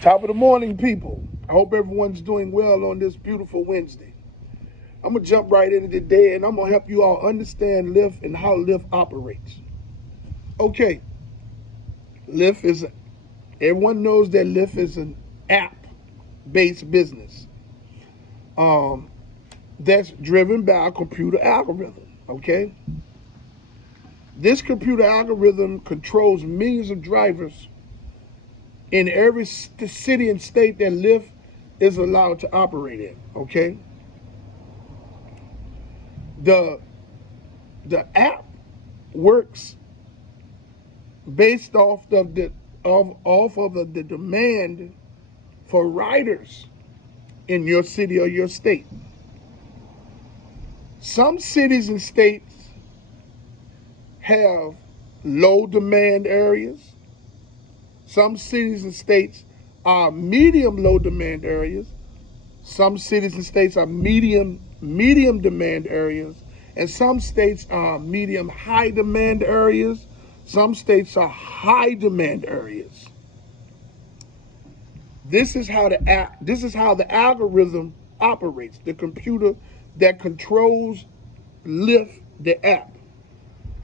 Top of the morning, people. I hope everyone's doing well on this beautiful Wednesday. I'm going to jump right into today and I'm going to help you all understand Lyft and how Lyft operates. Okay, Lyft is, everyone knows that Lyft is an app-based business that's driven by a computer algorithm, okay? This computer algorithm controls millions of drivers in every city and state that Lyft is allowed to operate in, okay? The app works based off of the demand for riders in your city or your state. Some cities and states have low demand areas. Some cities and states are medium low demand areas. Some cities and states are medium demand areas. And some states are medium high demand areas. Some states are high demand areas. This is how the algorithm operates, the computer that controls Lyft, the app.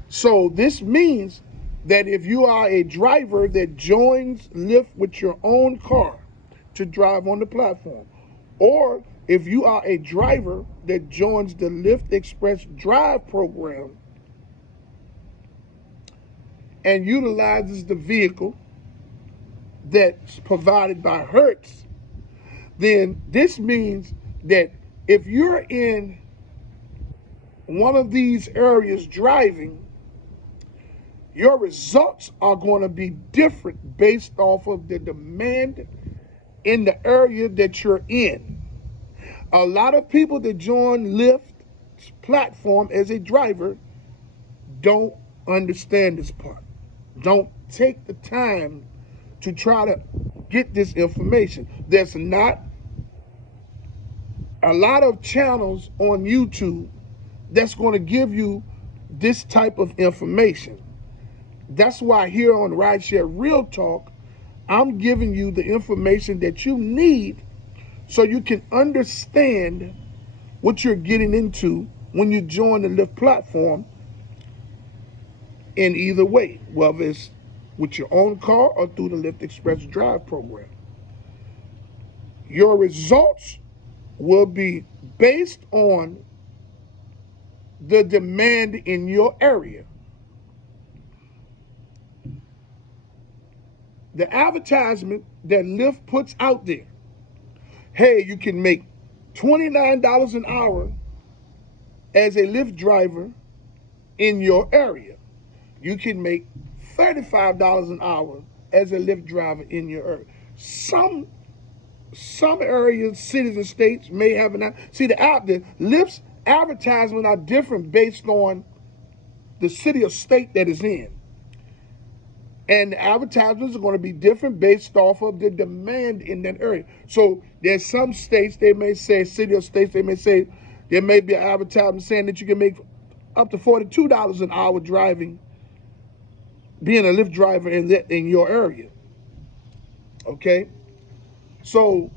So this means that if you are a driver that joins Lyft with your own car to drive on the platform, or if you are a driver that joins the Lyft Express Drive program and utilizes the vehicle that's provided by Hertz, then this means that if you're in one of these areas driving, your results are going to be different based off of the demand in the area that you're in. A lot of people that join Lyft's platform as a driver don't understand this part. Don't take the time to try to get this information. There's not a lot of channels on YouTube that's going to give you this type of information. That's why here on Rideshare RealTalk, I'm giving you the information that you need so you can understand what you're getting into when you join the Lyft platform in either way, whether it's with your own car or through the Lyft Express Drive program. Your results will be based on the demand in your area. The advertisement that Lyft puts out there, hey, you can make $29 an hour as a Lyft driver in your area. You can make $35 an hour as a Lyft driver in your area. Some areas, cities and states may have the Lyft's advertisements are different based on the city or state that is in. And the advertisements are going to be different based off of the demand in that area. So there's some states, they may say, city or states, they may say, there may be an advertisement saying that you can make up to $42 an hour driving, being a Lyft driver in your area. Okay? So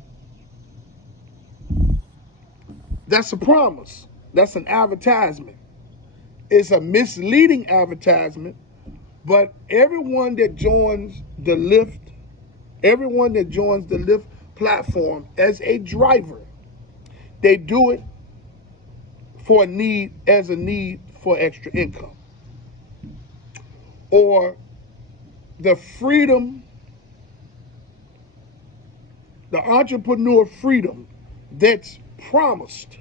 that's a promise. That's an advertisement. It's a misleading advertisement. But everyone that joins the Lyft platform as a driver, they do it for a need for extra income. Or the freedom, the entrepreneur freedom that's promised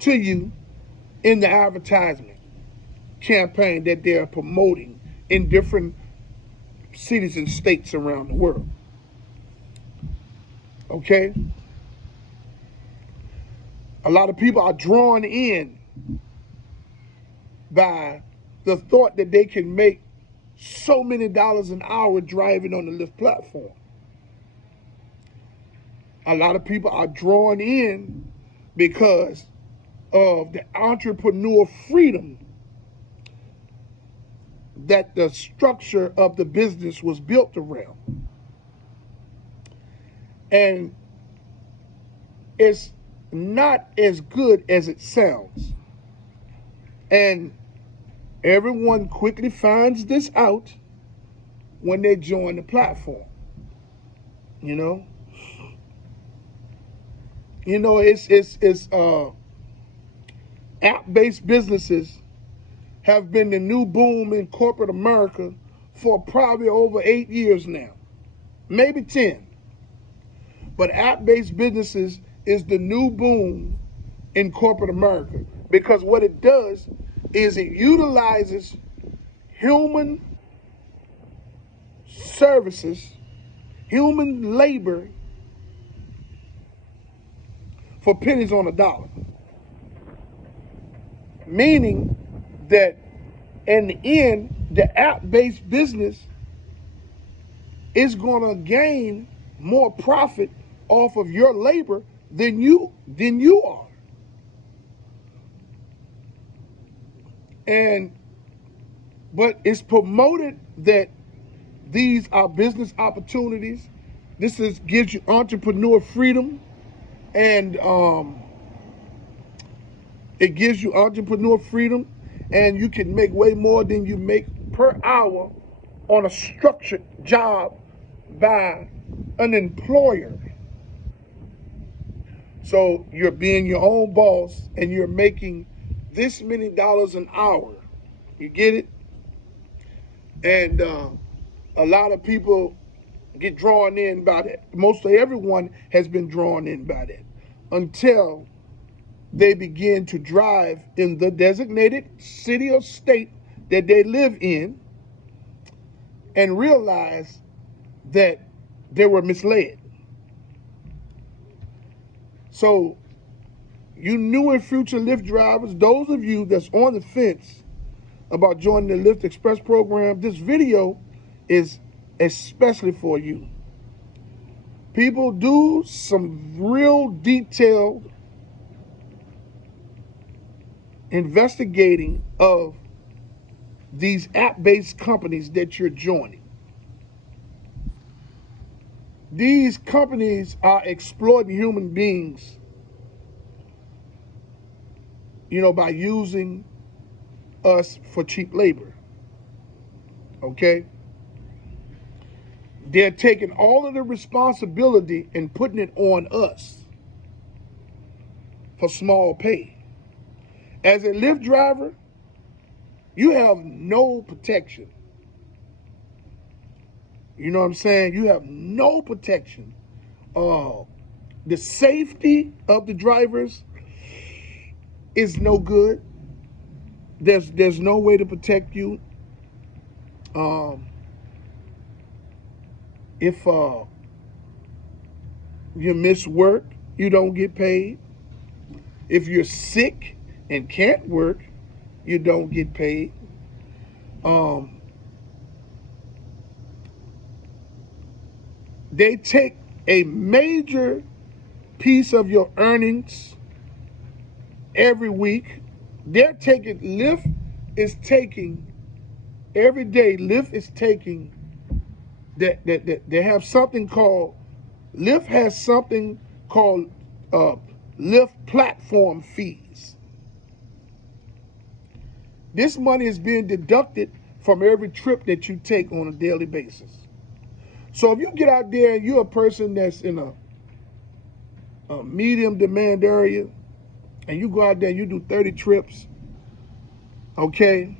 to you in the advertisement campaign that they're promoting in different cities and states around the world. Okay? A lot of people are drawn in by the thought that they can make so many dollars an hour driving on the Lyft platform. A lot of people are drawn in because of the entrepreneur freedom that the structure of the business was built around. And it's not as good as it sounds. And everyone quickly finds this out when they join the platform. You know, it's app-based businesses have been the new boom in corporate America for probably over 8 years now, maybe 10. But app-based businesses is the new boom in corporate America, because what it does is it utilizes human services, human labor for pennies on a dollar. Meaning that in the end, the app-based business is going to gain more profit off of your labor than you are. But it's promoted that these are business opportunities. Gives you entrepreneur freedom, and it gives you entrepreneur freedom, and you can make way more than you make per hour on a structured job by an employer. So you're being your own boss and you're making this many dollars an hour. You get it? And a lot of people get drawn in by that. Mostly everyone has been drawn in by that until they begin to drive in the designated city or state that they live in and realize that they were misled. So, you new and future Lyft drivers, those of you that's on the fence about joining the Lyft Express program, this video is especially for you. People, do some real detailed investigating of these app-based companies that you're joining. These companies are exploiting human beings, by using us for cheap labor. Okay? They're taking all of the responsibility and putting it on us for small pay. As a Lyft driver, you have no protection. You know what I'm saying? You have no protection. The safety of the drivers is no good. There's no way to protect you. If you miss work, you don't get paid. If you're sick and can't work, you don't get paid. They take a major piece of your earnings every week. Lyft is taking every day. Lyft is taking they have something called, Lyft has something called Lyft platform fees. This money is being deducted from every trip that you take on a daily basis. So if you get out there and you're a person that's in a medium demand area, and you go out there and you do 30 trips, okay,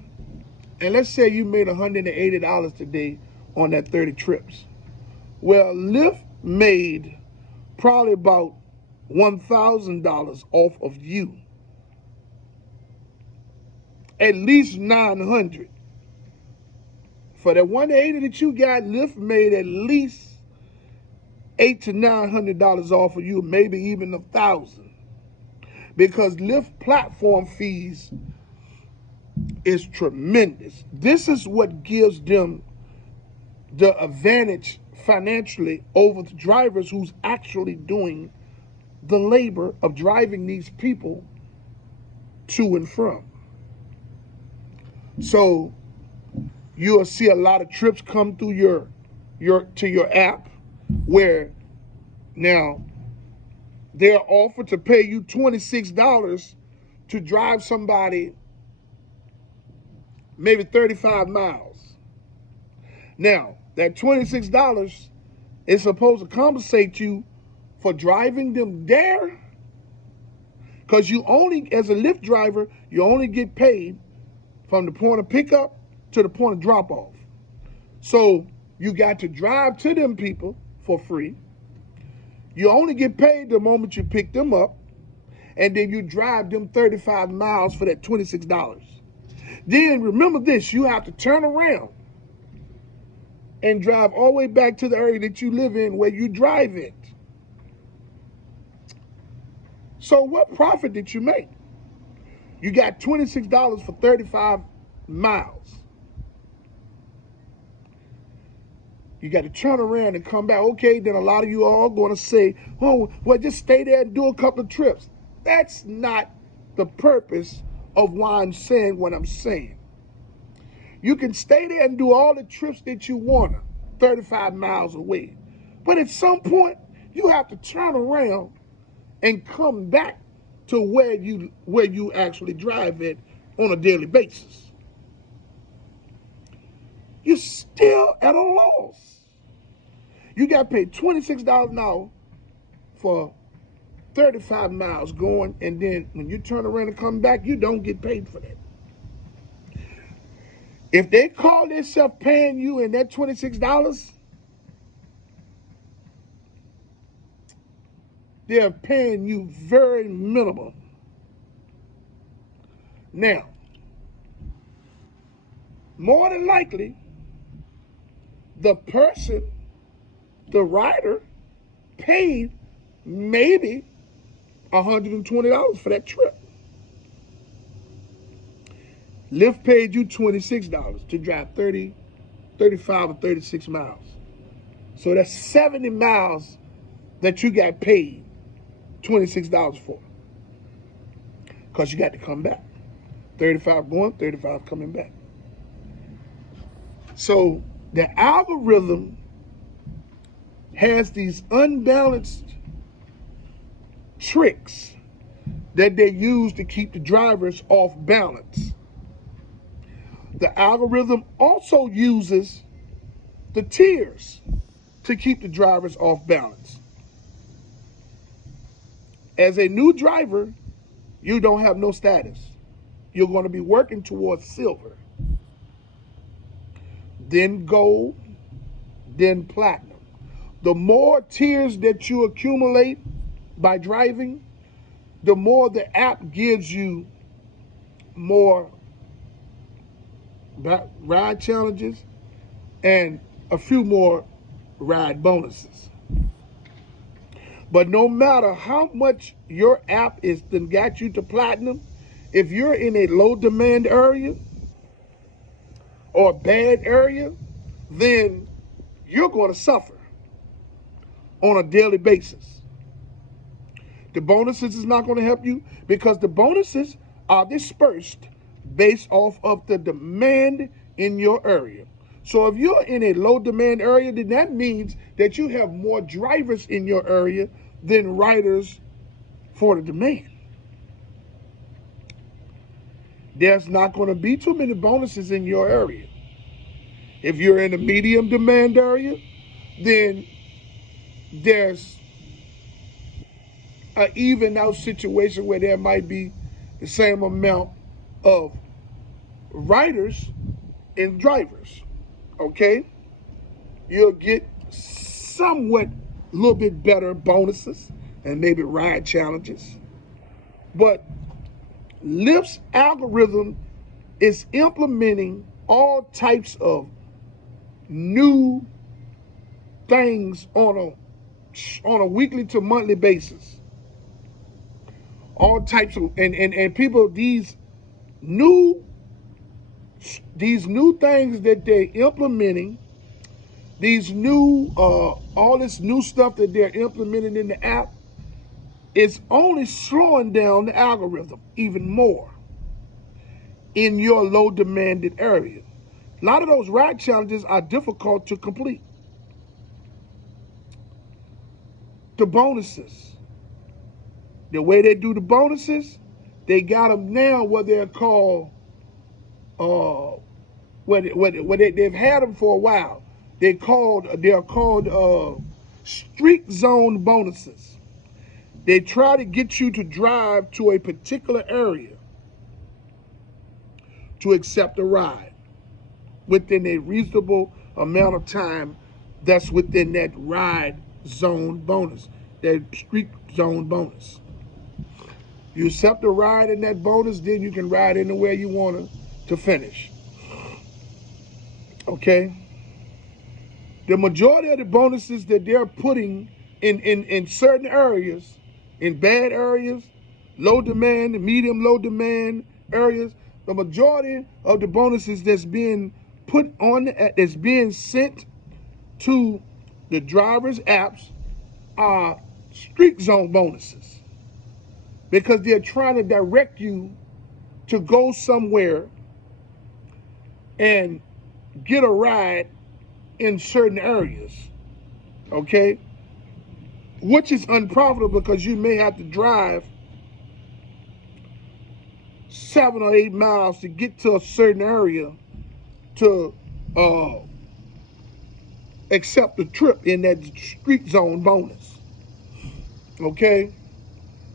and let's say you made $180 today on that 30 trips. Well, Lyft made probably about $1,000 off of you. At least $900. For that 180 that you got, Lyft made at least $800 to $900 off of you, maybe even $1,000. Because Lyft platform fees is tremendous. This is what gives them the advantage financially over the drivers who's actually doing the labor of driving these people to and from. So you'll see a lot of trips come through your app where Now, they're offered to pay you $26 to drive somebody maybe 35 miles. Now, that $26 is supposed to compensate you for driving them there, because you only, as a Lyft driver, you only get paid from the point of pickup to the point of drop off. So you got to drive to them people for free. You only get paid the moment you pick them up, and then you drive them 35 miles for that $26. Then remember this, you have to turn around and drive all the way back to the area that you live in where you drive it. So what profit did you make? You got $26 for 35 miles. You got to turn around and come back. Okay, then a lot of you are going to say, oh, well, just stay there and do a couple of trips. That's not the purpose of why I'm saying what I'm saying. You can stay there and do all the trips that you want, 35 miles away. But at some point, you have to turn around and come back to where you actually drive it on a daily basis. You're still at a loss. You got paid $26 an hour for 35 miles going, and then when you turn around and come back, you don't get paid for that. If they call themselves paying you in that $26, they're paying you very minimal. Now, more than likely, the person, the rider, paid maybe $120 for that trip. Lyft paid you $26 to drive 30, 35, or 36 miles. So that's 70 miles that you got paid $26 for. Because you got to come back. 35 going, 35 coming back. So the algorithm has these unbalanced tricks that they use to keep the drivers off balance. The algorithm also uses the tiers to keep the drivers off balance. As a new driver, you don't have no status. You're going to be working towards silver, then gold, then platinum. The more tiers that you accumulate by driving, the more the app gives you more ride challenges and a few more ride bonuses. But no matter how much your app is then got you to platinum, if you're in a low demand area or a bad area, then you're going to suffer on a daily basis. The bonuses is not going to help you because the bonuses are dispersed based off of the demand in your area. So if you're in a low demand area, then that means that you have more drivers in your area than riders for the demand. There's not going to be too many bonuses in your area. If you're in a medium demand area, then there's an even out situation where there might be the same amount of riders and drivers. Okay? You'll get somewhat a little bit better bonuses and maybe ride challenges. But Lyft's algorithm is implementing all types of new things on a weekly to monthly basis. All types of and people, these new things that they're implementing, these new all this new stuff that they're implementing in the app, is only slowing down the algorithm even more in your low demanded area. A lot of those ride challenges are difficult to complete. the bonuses. The way they do the bonuses, they got them now what they're called, they've had them for a while. They're called street zone bonuses. They try to get you to drive to a particular area to accept a ride within a reasonable amount of time that's within that ride zone bonus, that street zone bonus. You accept a ride in that bonus, then you can ride anywhere you want to finish. Okay? The majority of the bonuses that they're putting in certain areas, in bad areas, low demand, medium, low demand areas, the majority of the bonuses that's being put on, that's being sent to the driver's apps are street zone bonuses, because they're trying to direct you to go somewhere and get a ride in certain areas, okay? Which is unprofitable, because you may have to drive 7 or 8 miles to get to a certain area to accept the trip in that street zone bonus, okay?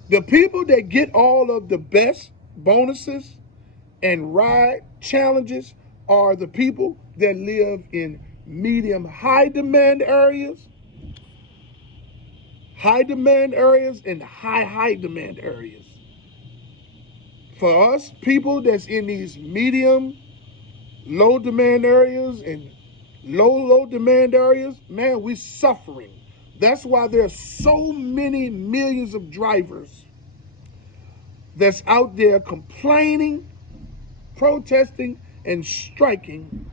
The people that get all of the best bonuses and ride challenges are the people that live in medium high demand areas, and high demand areas. For us, people that's in these medium low demand areas and low demand areas, man, we're suffering. That's why there's so many millions of drivers that's out there complaining, protesting, and striking.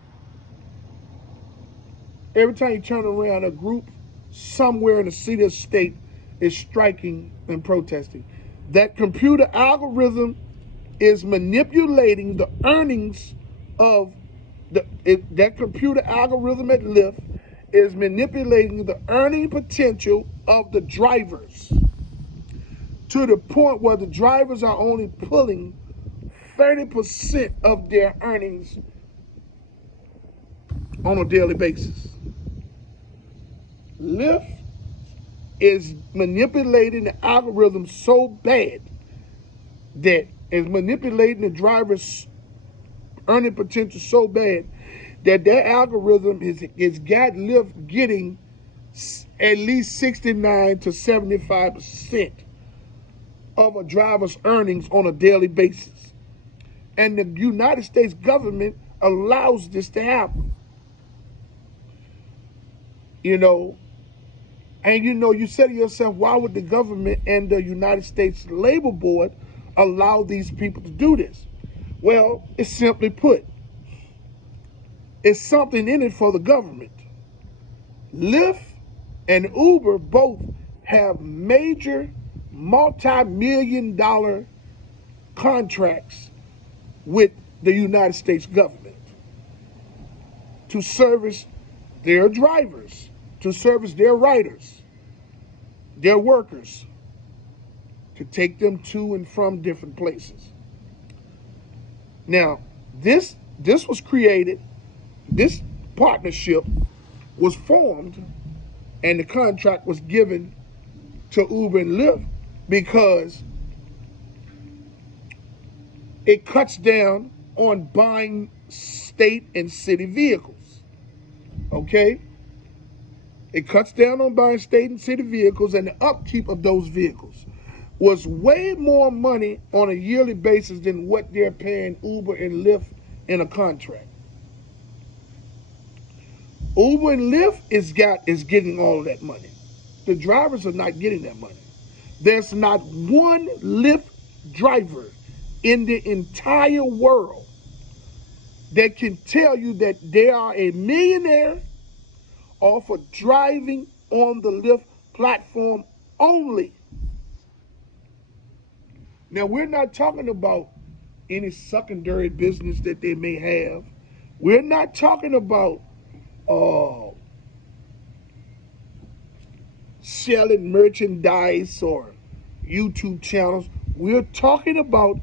Every time you turn around, a group somewhere in the city or state is striking and protesting. That computer algorithm is manipulating the earnings of that computer algorithm at Lyft is manipulating the earning potential of the drivers to the point where the drivers are only pulling 30% of their earnings on a daily basis. Lyft is manipulating the algorithm so bad that is manipulating the driver's earning potential so bad that their algorithm is got Lyft getting at least 69 to 75% of a driver's earnings on a daily basis. And the United States government allows this to happen. And you say to yourself, why would the government and the United States Labor Board allow these people to do this? Well, it's simply put, it's something in it for the government. Lyft and Uber both have major multi-million-dollar contracts with the United States government to service their drivers, to service their riders, their workers, to take them to and from different places. Now, this was created, this partnership was formed, and the contract was given to Uber and Lyft because it cuts down on buying state and city vehicles, okay? It cuts down on buying state and city vehicles, and the upkeep of those vehicles was way more money on a yearly basis than what they're paying Uber and Lyft in a contract. Uber and Lyft is getting all of that money. The drivers are not getting that money. There's not one Lyft driver in the entire world that can tell you that they are a millionaire off of driving on the Lyft platform only. Now, we're not talking about any secondary business that they may have. We're not talking about selling merchandise or YouTube channels. We're talking about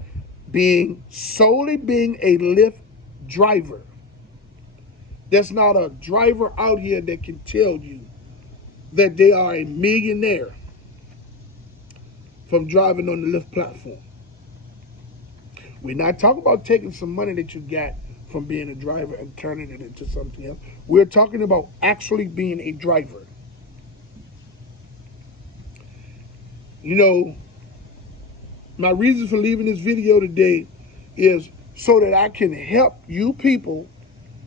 solely being a Lyft driver. There's not a driver out here that can tell you that they are a millionaire from driving on the Lyft platform. We're not talking about taking some money that you got from being a driver and turning it into something else. We're talking about actually being a driver. You know, my reason for leaving this video today is so that I can help you people,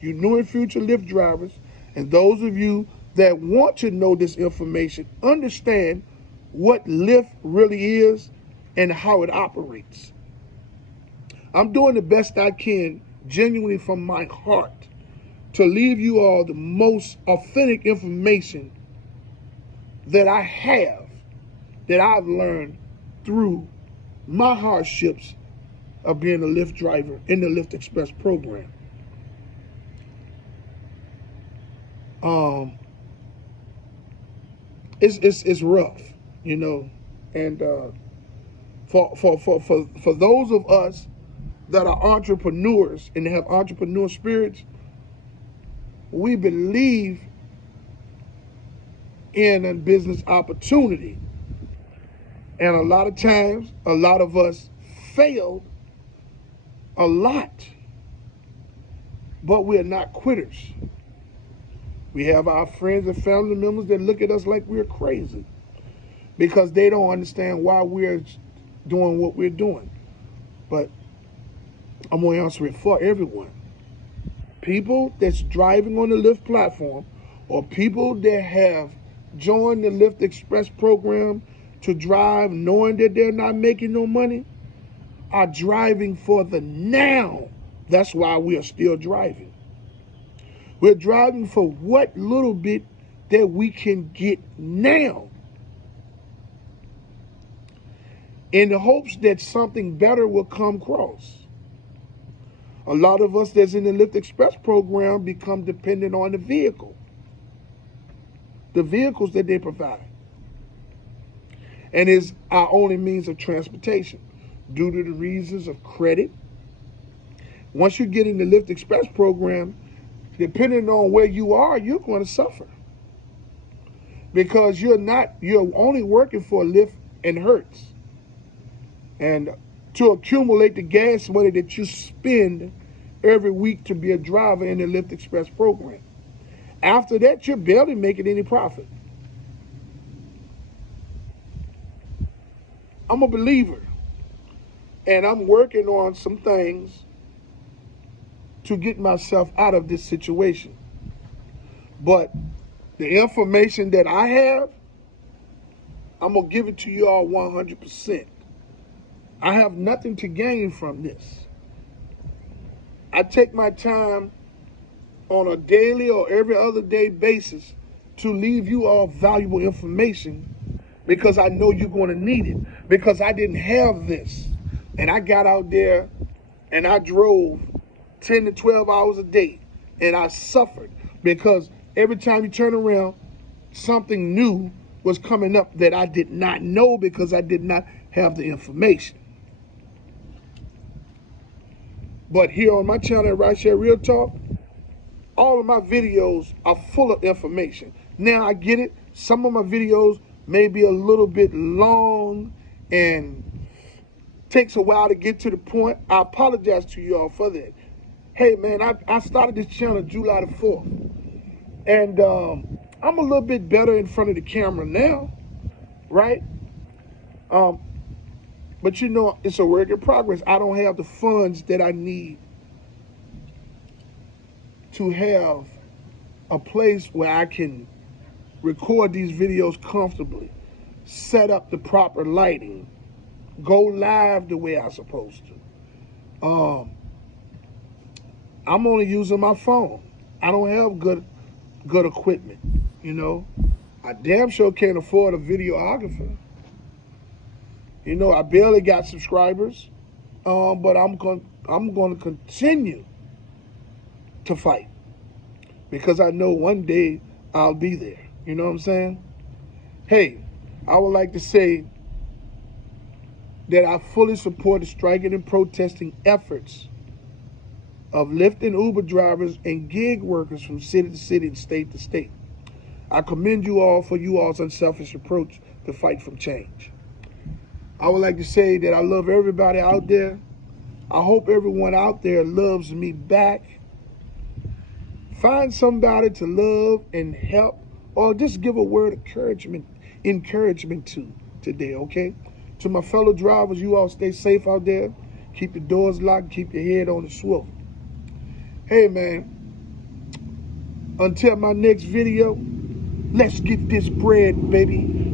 you new and future Lyft drivers, and those of you that want to know this information, understand what Lyft really is and how it operates. I'm doing the best I can, genuinely from my heart, to leave you all the most authentic information that I have, that I've learned through my hardships of being a Lyft driver in the Lyft Express program. It's rough, you know, and for those of us that are entrepreneurs and have entrepreneur spirits, we believe in a business opportunity. And a lot of times, a lot of us fail a lot, but we're not quitters. We have our friends and family members that look at us like we're crazy because they don't understand why we're doing what we're doing. But I'm going to answer it for everyone. People that's driving on the Lyft platform, or people that have joined the Lyft Express program to drive knowing that they're not making no money, are driving for the now. That's why we are still driving. We're driving for what little bit that we can get now, in the hopes that something better will come across. A lot of us that's in the Lyft Express program become dependent on the vehicles that they provide, and is our only means of transportation due to the reasons of credit. Once you get in the Lyft Express program, depending on where you are, you're going to suffer, because you're only working for Lyft and Hertz, and to accumulate the gas money that you spend every week to be a driver in the Lyft Express program. After that, you're barely making any profit. I'm a believer, and I'm working on some things to get myself out of this situation. But the information that I have, I'm going to give it to you all 100%. I have nothing to gain from this. I take my time on a daily or every other day basis to leave you all valuable information, because I know you're going to need it. Because I didn't have this, and I got out there and I drove 10 to 12 hours a day, and I suffered because every time you turn around, something new was coming up that I did not know because I did not have the information. But here on my channel at Rideshare RealTalk, all of my videos are full of information. Now I get it, some of my videos may be a little bit long and takes a while to get to the point. I apologize to you all for that. Hey man, I started this channel July the 4th. And I'm a little bit better in front of the camera now, right? But you know, it's a work in progress. I don't have the funds that I need to have a place where I can record these videos comfortably, set up the proper lighting, go live the way I'm supposed to. I'm only using my phone. I don't have good equipment, you know. I damn sure can't afford a videographer. You know, I barely got subscribers, but I'm going to continue to fight, because I know one day I'll be there. You know what I'm saying? Hey, I would like to say that I fully support the striking and protesting efforts of Lyft and Uber drivers and gig workers from city to city and state to state. I commend you all for you all's unselfish approach to fight for change. I would like to say that I love everybody out there. I hope everyone out there loves me back. Find somebody to love and help, or just give a word of encouragement to today, okay? To my fellow drivers, you all stay safe out there. Keep the doors locked, keep your head on the swivel. Hey man, until my next video, let's get this bread, baby.